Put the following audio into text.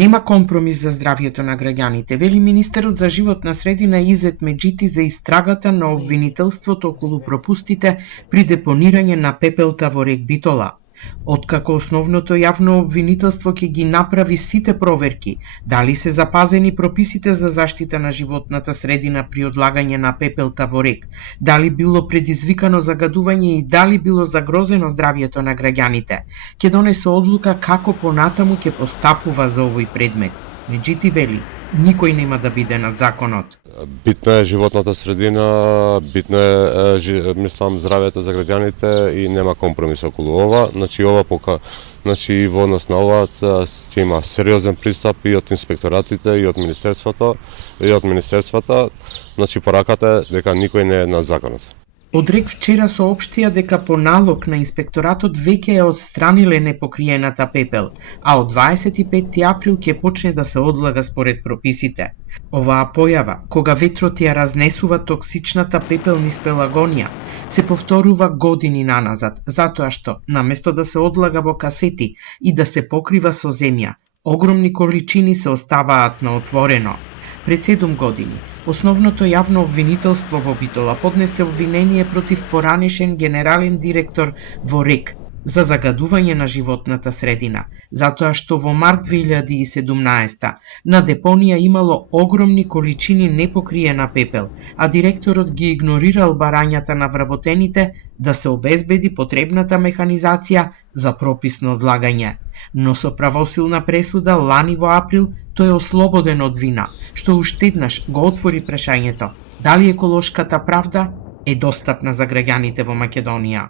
Нема компромис за здравјето на граѓаните, вели министерот за животна средина Изет Меджити за истрагата на обвинителството околу пропустите при депонирање на пепелта во рек Битола. Откако основното јавно обвинителство ќе ги направи сите проверки, дали се запазени прописите за заштита на животната средина при одлагање на пепелта во рек, дали било предизвикано загадување и дали било загрозено здравјето на граѓаните, ќе донесе одлука како понатаму ќе постапува за овој предмет. Меджити вели, никој нема да биде над законот. Битна е животната средина, битно е, мислам, здравјето за граѓаните и нема компромис околу ова. Значи, во однос на ова ќе има сериозен пристап и од инспекторатите, и од министерствата. Значи, пораката е дека никој не е над законот. Од РЕК вчера соопштија дека по налог на инспекторатот веќе е отстраниле непокриената пепел, а од 25 април ќе почне да се одлага според прописите. Оваа појава, кога ветрот ја разнесува токсичната пепел низ Пелагонија, се повторува години наназад, затоа што, наместо да се одлага во касети и да се покрива со земја, огромни количини се оставаат на отворено. Пред 7 години, основното јавно обвинителство во Битола поднесе обвинение против поранешен генерален директор во РЕК за загадување на животната средина, затоа што во март 2017 на депонија имало огромни количини непокриена пепел, а директорот ги игнорирал барањата на вработените да се обезбеди потребната механизација за прописно одлагање. Но со правосилна пресуда лани во април тој е ослободен од вина, што уште еднаш го отвори прашањето дали еколошката правда е достапна за граѓаните во Македонија.